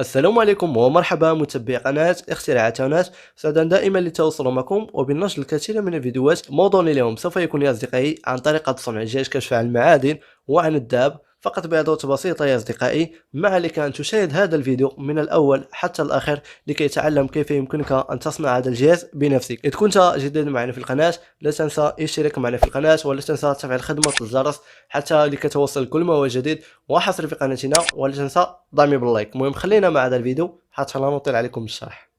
السلام عليكم ومرحبا متابعي قناة اختراعاتنا. سعداً دائما للتواصل معكم وبالنشر الكثير من الفيديوهات. موضوعنا اليوم سوف يكون يا أصدقائي عن طريقة صنع جهاز كشف عن المعادن وعن الذهب فقط بأدوات بسيطة يا أصدقائي. ما عليك أن تشاهد هذا الفيديو من الأول حتى الآخر لكي تتعلم كيف يمكنك أن تصنع هذا الجهاز بنفسك. إذا كنت جديد معنا في القناة لا تنسى اشترك معنا في القناة ولا تنسى تفعيل خدمة الجرس حتى لكي توصل كل ما هو جديد وحصري في قناتنا، ولا تنسى دعمي باللايك. المهم خلينا مع هذا الفيديو حتى لا نطيل عليكم الشرح.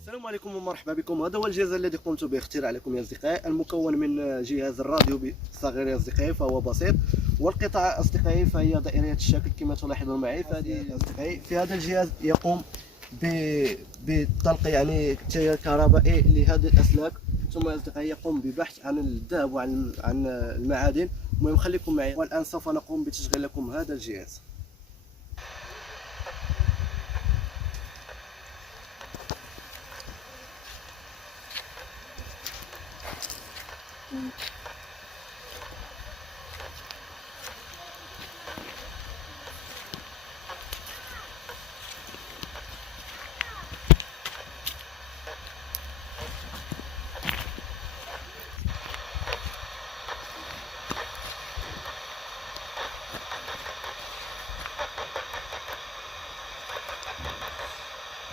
السلام عليكم ومرحبا بكم. هذا هو الجهاز الذي قمت باختراعه لكم يا اصدقائي، المكون من جهاز الراديو صغير يا اصدقائي، فهو بسيط، والقطع اصدقائي فهي دائريه الشكل كما تلاحظون معي. فهذه اصدقائي في هذا الجهاز يقوم بطلق يعني التيار الكهربائي لهذه الاسلاك، ثم يا اصدقائي يقوم ببحث عن الذهب وعن المعادن. المهم خليكم معي، والان سوف نقوم بتشغيل لكم هذا الجهاز.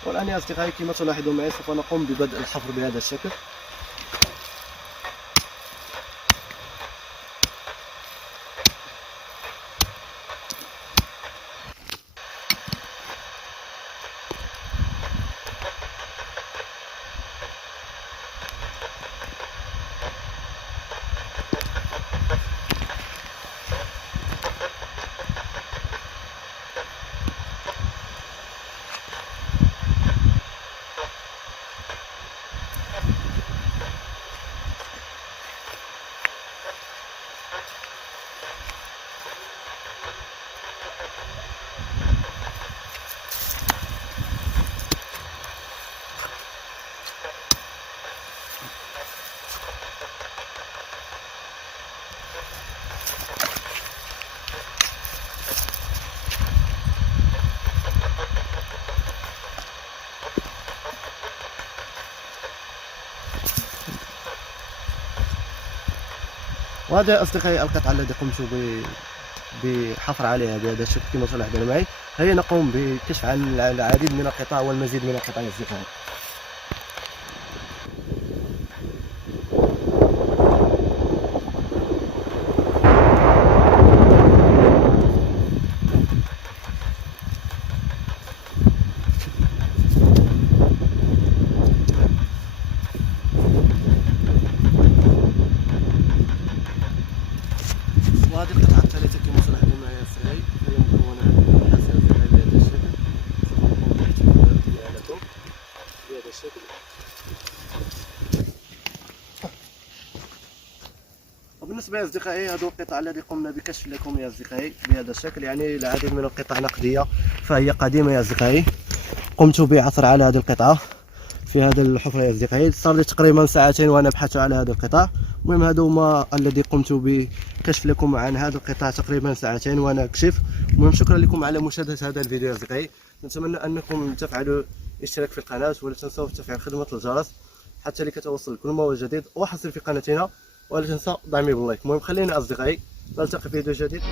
والآن يا أصدقائي كما تلاحظون معي سوف نقوم ببدء الحفر بهذا الشكل. وهذا أصدقائي القطعة التي قمت بحفر عليها بهذا الشكل كما تلاحظون معي. هيا نقوم بكشف عن العديد من القطع والمزيد من القطع يا أصدقائي. وهذه القطعة الثالثة كما تلاحظون معي أصدقائي، هي مكونة من نحاس أصدقائي بهذا الشكل. سوف نقوم باحتفاظها لكم بهذا الشكل. وبالنسبة يا أصدقائي هذو القطع التي قمنا بكشف لكم يا أصدقائي بهذا الشكل، يعني العديد من القطع نقدية فهي قديمة يا أصدقائي. قمت بعثر على هذه القطعة في هذا الحفرة يا أصدقائي، صار لي تقريبا ساعتين وأنا أبحث على هذه القطع. المهم هذا هما الذي قمت بكشف لكم عن هذه القطع تقريبا ساعتين وأنا أكشف. المهم شكرا لكم على مشاهدة هذا الفيديو يا أصدقائي، نتمنى أنكم تفعلوا اشتراك في القناة ولا تنسوا تفعيل خدمة الجرس حتى لكتوصل كل ما هو جديد وحصري في قناتنا، ولا تنسى دعمي باللايك. المهم خلينا أصدقائي نلتقي في فيديو جديد.